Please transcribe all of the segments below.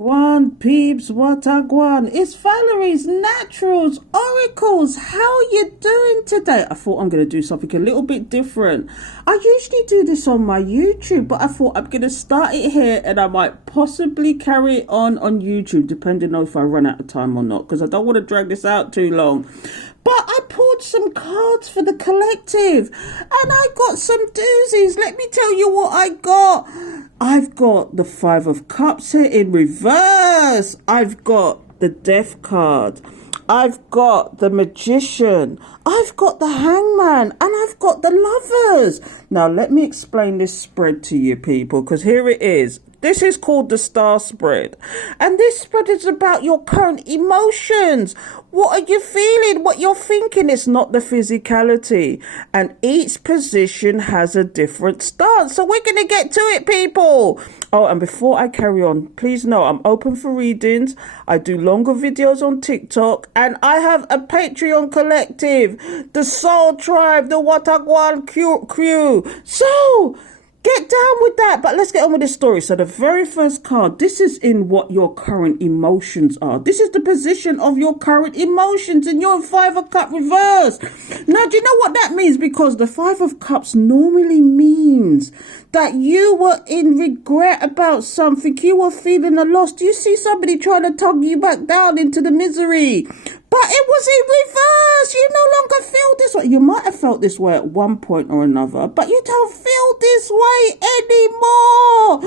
Gwan, peeps, what a gwan. It's Valerie's Natural Oracles. How are you doing today? I thought I'm going to do something a little bit different. I usually do this on my YouTube, but I thought I'm going to start it here and I might possibly carry it on YouTube, depending on if I run out of time or not, because I don't want to drag this out too long. But I pulled some cards for the collective and I got some doozies. Let me tell you what I got. I've got the Five of Cups here in reverse. I've got the Death card. I've got the Magician. I've got the Hangman. And I've got the Lovers. Now, let me explain this spread to you people, because here it is. This is called the Star Spread. And this spread is about your current emotions. What are you feeling? What you're thinking. It's not the physicality. And each position has a different stance. So we're going to get to it, people. Oh, and before I carry on, please know I'm open for readings. I do longer videos on TikTok. And I have a Patreon collective. The Soul Tribe. The Watagwan crew. So get down with that, but let's get on with this story. So the very first card, this is in what your current emotions are. This is the position of your current emotions, and you're in Five of Cups reverse. Now, do you know what that means? Because the Five of Cups normally means that you were in regret about something. You were feeling a loss. Do you see somebody trying to tug you back down into the misery? But it was in reverse. You no longer feel this way. You might have felt this way at one point or another, but you don't feel this way anymore.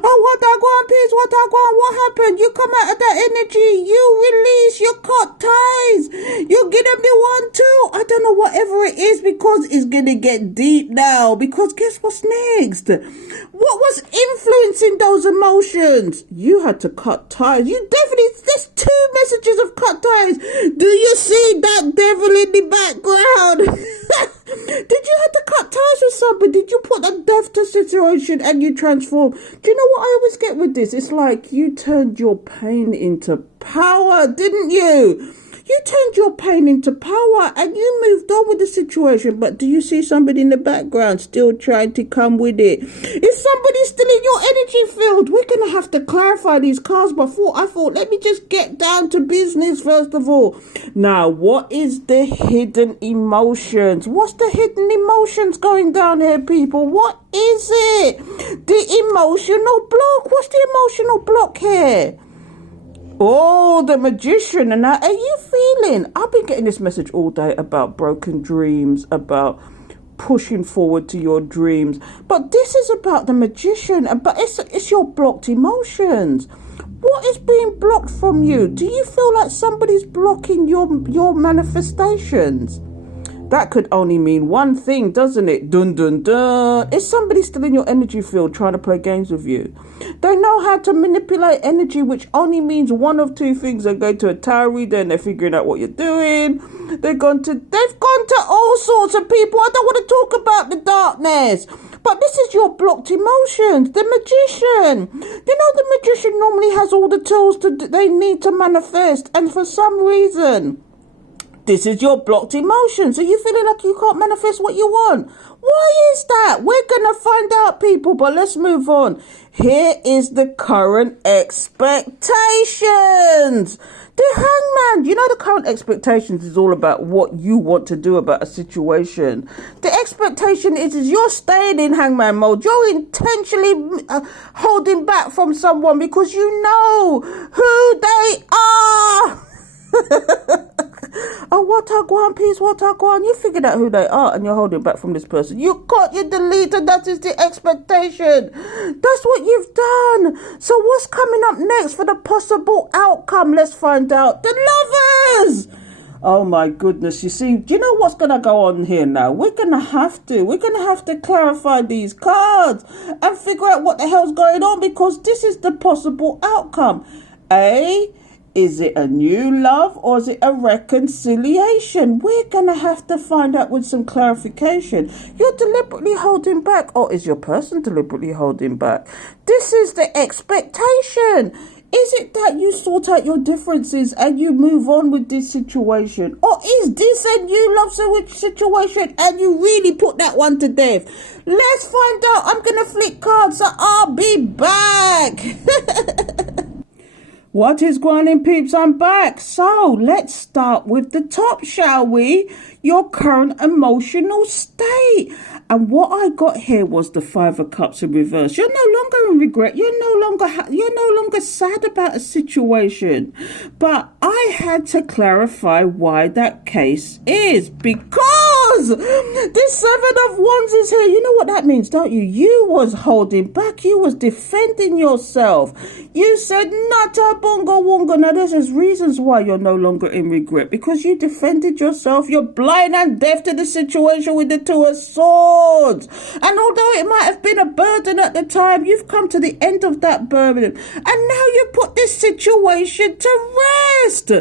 Oh, what I want, peace, what I want, what happened? You come out of that energy. You release, you cut ties. You give them the one, too. I don't know, whatever it is, because it's going to get deep now. Because guess what's next? What was influencing those emotions? You had to cut ties. You definitely, there's two messages of cut ties. Do you see that devil in the background? Did you have to cut ties with somebody? Did you put a death to situation and you transform? Do you know what I always get with this? It's like you turned your pain into power, didn't you? You turned your pain into power and you moved on with the situation. But do you see somebody in the background still trying to come with it? If somebody's still in your energy field, we're going to have to clarify these cards. Before I thought, let me just get down to business first of all. Now, what is the hidden emotions? What's the hidden emotions going down here, people? What is it? The emotional block. What's the emotional block here? Oh, the Magician. And now, are you feeling? I've been getting this message all day about broken dreams, about pushing forward to your dreams. But this is about the Magician. But it's your blocked emotions. What is being blocked from you? Do you feel like somebody's blocking your manifestations? That could only mean one thing, doesn't it? Dun, dun, dun. Is somebody still in your energy field trying to play games with you? They know how to manipulate energy, which only means one of two things. They're going to a tarot reader and they're figuring out what you're doing. They've gone to all sorts of people. I don't want to talk about the darkness. But this is your blocked emotions. The Magician. You know, the Magician normally has all the tools they need to manifest. And for some reason, this is your blocked emotions. Are you feeling like you can't manifest what you want? Why is that? We're going to find out, people, but let's move on. Here is the current expectations. The Hangman. You know, the current expectations is all about what you want to do about a situation. The expectation is you're staying in Hangman mode. You're intentionally holding back from someone because you know who they are. Oh, what I want, peace, what I want. You figured out who they are and you're holding back from this person. You cut, you delete, and that is the expectation. That's what you've done. So what's coming up next for the possible outcome? Let's find out. The Lovers. Oh my goodness. You see, do you know what's going to go on here now? We're going to have to clarify these cards and figure out what the hell's going on, because this is the possible outcome. Is it a new love or is it a reconciliation? We're going to have to find out with some clarification. You're deliberately holding back, or is your person deliberately holding back? This is the expectation. Is it that you sort out your differences and you move on with this situation? Or is this a new love situation and you really put that one to death? Let's find out. I'm going to flick cards, so I'll be back. What is going on, peeps? I'm back. So let's start with the top, shall we? Your current emotional state. And what I got here was the Five of Cups in reverse. You're no longer in regret. You're no longer sad about a situation. But I had to clarify why that case is, because this Seven of Wands is here. You know what that means, don't you? You was holding back. You was defending yourself. You said nata bongo wongo. Now there's reasons why you're no longer in regret, because you defended yourself. You're blind and deaf to the situation with the Two of Swords. And although it might have been a burden at the time, you've come to the end of that burden. And now you put this situation to rest.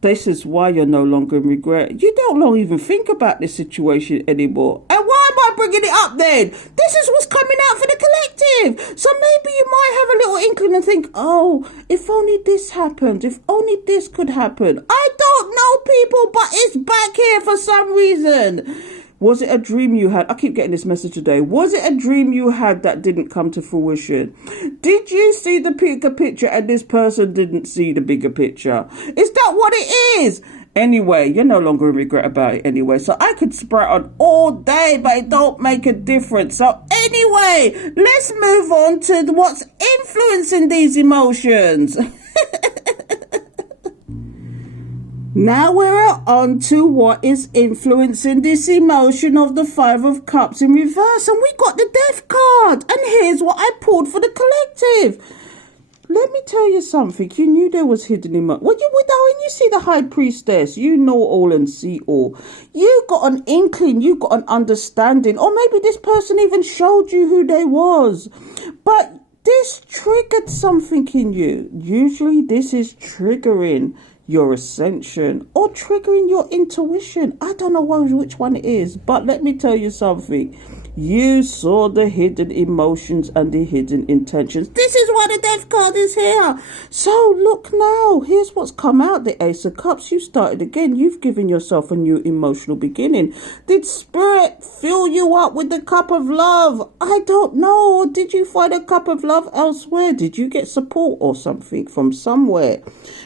This is why you're no longer in regret. You don't even think about this situation anymore. And why am I bringing it up then? This is what's coming out for the collective. So maybe you might have a little inkling and think, oh, if only this happened. If only this could happen. I don't know, people, but it's back here for some reason. Was it a dream you had? I keep getting this message today. Was it a dream you had that didn't come to fruition? Did you see the bigger picture and this person didn't see the bigger picture? Is that what it is? Anyway, you're no longer in regret about it anyway. So I could spread on all day, but it don't make a difference. So anyway, let's move on to what's influencing these emotions. Now we're on to what is influencing this emotion of the Five of Cups in reverse. And we got the Death card. And here's what I pulled for the collective. Let me tell you something. You knew there was hidden emotion. When you see the High Priestess, you know all and see all. You got an inkling. You got an understanding. Or maybe this person even showed you who they was. But this triggered something in you. Usually this is triggering your ascension or triggering your intuition. I don't know which one it is, but let me tell you something. You saw the hidden emotions and the hidden intentions. This is why the Death card is here. So look now, here's what's come out. The Ace of Cups. You started again. You've given yourself a new emotional beginning. Did Spirit fill you up with the cup of love? I don't know. Or did you find a cup of love elsewhere? Did you get support or something from somewhere?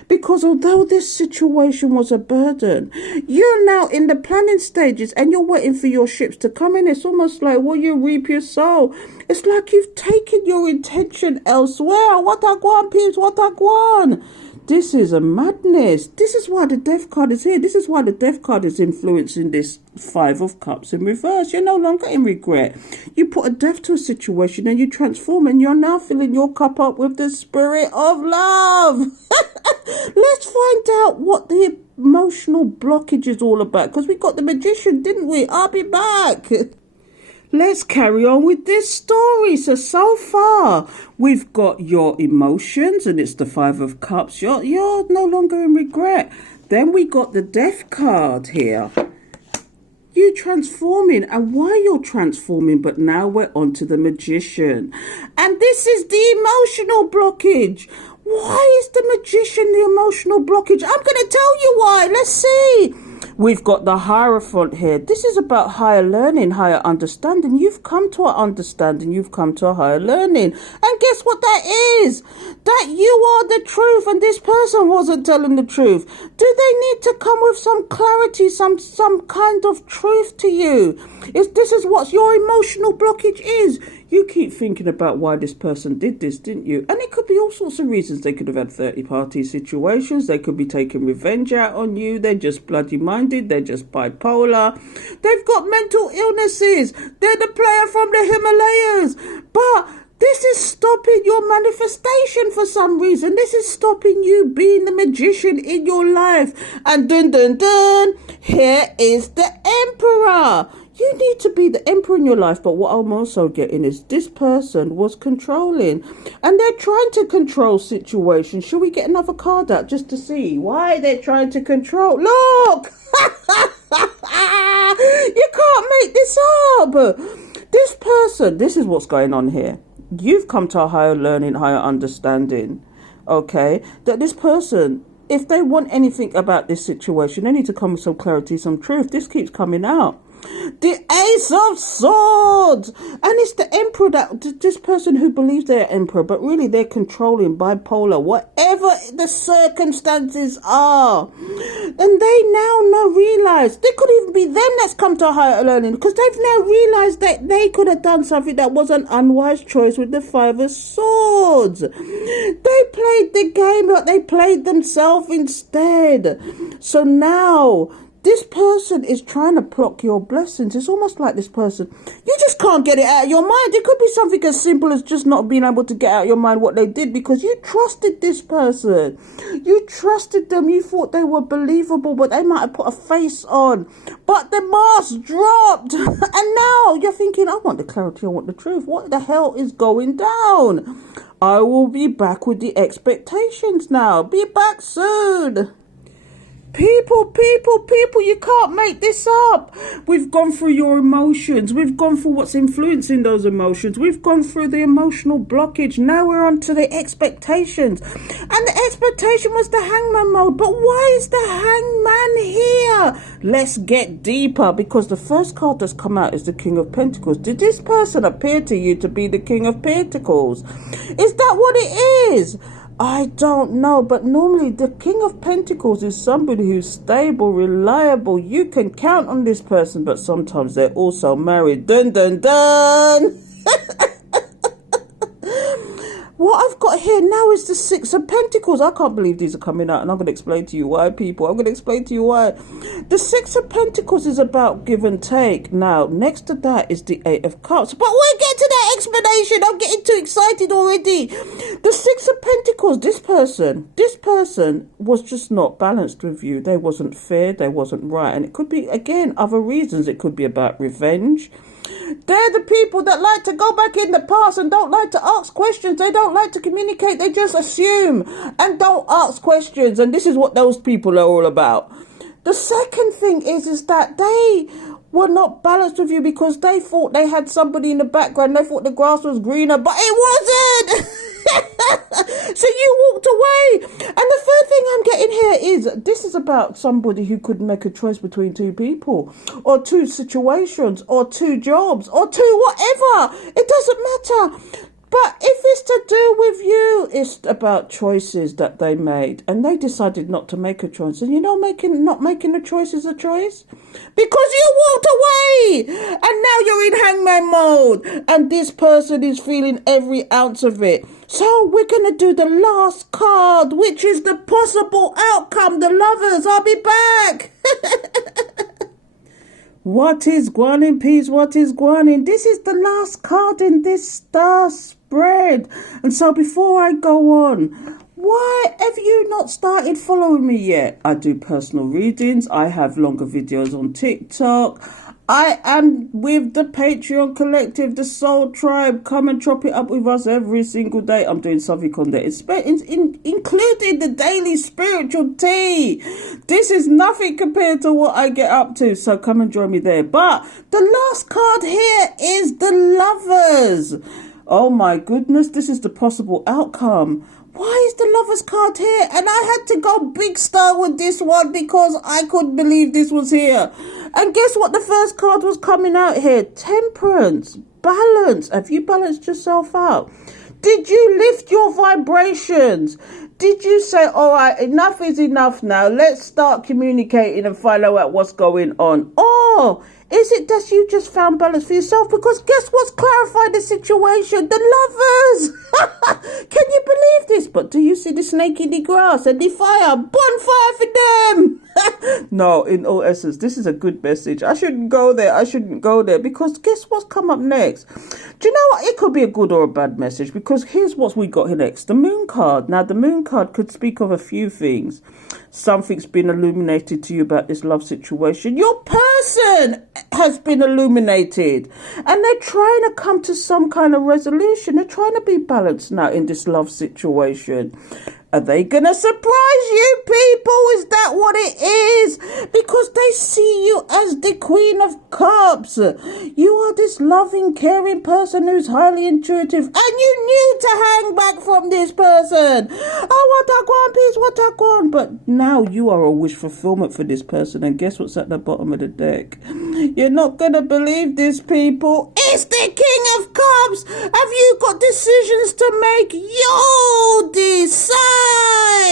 Because although this situation was a burden, you're now in the planning stages and you're waiting for your ships to come in. It's almost like, will you reap your soul? It's like you've taken your intention elsewhere. What a gwan, peeps, what a gwan. This is a madness. This is why the Death card is here. This is why the Death card is influencing this Five of Cups in reverse. You're no longer in regret. You put a death to a situation and you transform, and you're now filling your cup up with the Spirit of love. Let's find out what the emotional blockage is all about, because we got the Magician, didn't we? I'll be back. Let's carry on with this story. So far, we've got your emotions, and it's the Five of Cups. You're no longer in regret. Then we got the Death card here. You transforming, and why you're transforming, but now we're on to the Magician. And this is the emotional blockage. Why is the Magician the emotional blockage? I'm going to tell you why. Let's see. We've got the Hierophant here. This is about higher learning, higher understanding. You've come to an understanding. You've come to a higher learning. And guess what that is? That you are the truth and this person wasn't telling the truth. Do they need to come with some clarity, some kind of truth to you? This is what your emotional blockage is. You keep thinking about why this person did this, didn't you? And it could be all sorts of reasons. They could have had 30-party situations. They could be taking revenge out on you. They're just bloody-minded. They're just bipolar. They've got mental illnesses. They're the player from the Himalayas. But this is stopping your manifestation for some reason. This is stopping you being the magician in your life. And dun dun dun, here is the Emperor. You need to be the emperor in your life, but what I'm also getting is this person was controlling, and they're trying to control situations. Should we get another card out just to see why they're trying to control? Look! You can't make this up. This person, this is what's going on here. You've come to a higher learning, higher understanding, okay? That this person, if they want anything about this situation, they need to come with some clarity, some truth. This keeps coming out. The Ace of Swords. And it's the Emperor, that this person who believes they're Emperor, but really they're controlling, bipolar, whatever the circumstances are. And they now realize they could even be them that's come to a higher learning, because they've now realized that they could have done something that was an unwise choice with the Five of Swords. They played the game, but they played themselves instead. So now this person is trying to pluck your blessings. It's almost like this person, you just can't get it out of your mind. It could be something as simple as just not being able to get out of your mind what they did, because you trusted this person. You trusted them. You thought they were believable, but they might have put a face on. But the mask dropped. And now you're thinking, I want the clarity, I want the truth. What the hell is going down? I will be back with the expectations now. Be back soon. People, you can't make this up. We've gone through your emotions. We've gone through what's influencing those emotions. We've gone through the emotional blockage. Now we're on to the expectations. And the expectation was the Hangman mode. But why is the Hangman here? Let's get deeper, because the first card that's come out is the King of Pentacles. Did this person appear to you to be the King of Pentacles? Is that what it is? I don't know, but normally the King of Pentacles is somebody who's stable, reliable. You can count on this person, but sometimes they're also married. Dun, dun, dun. What I've got here now is the Six of Pentacles. I can't believe these are coming out, and I'm going to explain to you why, people. I'm going to explain to you why. The Six of Pentacles is about give and take. Now, next to that is the Eight of Cups. But we'll get to that explanation. I'm getting too excited already. The Six of Pentacles, this person was just not balanced with you. They wasn't fair. They wasn't right. And it could be, again, other reasons. It could be about revenge. They're the people that like to go back in the past and don't like to ask questions. They don't like to communicate. They just assume and don't ask questions. And this is what those people are all about. The second thing is that they were not balanced with you because they thought they had somebody in the background. They thought the grass was greener, but it wasn't. So you walked away. And the third thing I'm getting here is this is about somebody who could make a choice between two people or two situations or two jobs or two whatever. It doesn't matter. But if it's to do with you, it's about choices that they made. And they decided not to make a choice. And you know, not making a choice is a choice. Because you walked away. And now you're in hangman mode. And this person is feeling every ounce of it. So we're going to do the last card, which is the possible outcome. The Lovers. I'll be back. What is gwan, peeps? What is gwan? This is the last card in this star spread. And so before I go on, why have you not started following me yet? I do personal readings. I have longer videos on TikTok. I am with the Patreon collective, the Soul Tribe. Come and chop it up with us every single day. I'm doing something on there, including the daily spiritual tea. This is nothing compared to what I get up to, so come and join me there. But the last card here is the Lovers. Oh my goodness, this is the possible outcome. Why is the Lovers card here? And I had to go big star with this one because I couldn't believe this was here. And guess what the first card was coming out here? Temperance. Balance. Have you balanced yourself out? Did you lift your vibrations? Did you say, all right, enough is enough now. Let's start communicating and find out what's going on. Or is it that you just found balance for yourself? Because guess what's clarified the situation? The Lovers. Can you believe this? But do you see the snake in the grass and the fire? Bonfire for them. No, in all essence, this is a good message. I shouldn't go there because guess what's come up next? Do you know what? It could be a good or a bad message because here's what we got here next. The Moon card. Now, the Moon card could speak of a few things. Something's been illuminated to you about this love situation. Your person has been illuminated. And they're trying to come to some kind of resolution. They're trying to be balanced now in this love situation. Are they going to surprise you, people? Is that what it is? Because they see you as the Queen of Cups. You are this loving, caring person who's highly intuitive. And you knew to hang back from this person. Oh, what a peeps, what I want. But now you are a wish fulfillment for this person. And guess what's at the bottom of the deck? You're not going to believe this, people. It's the King of Cups. Have you got decisions to make? You decide.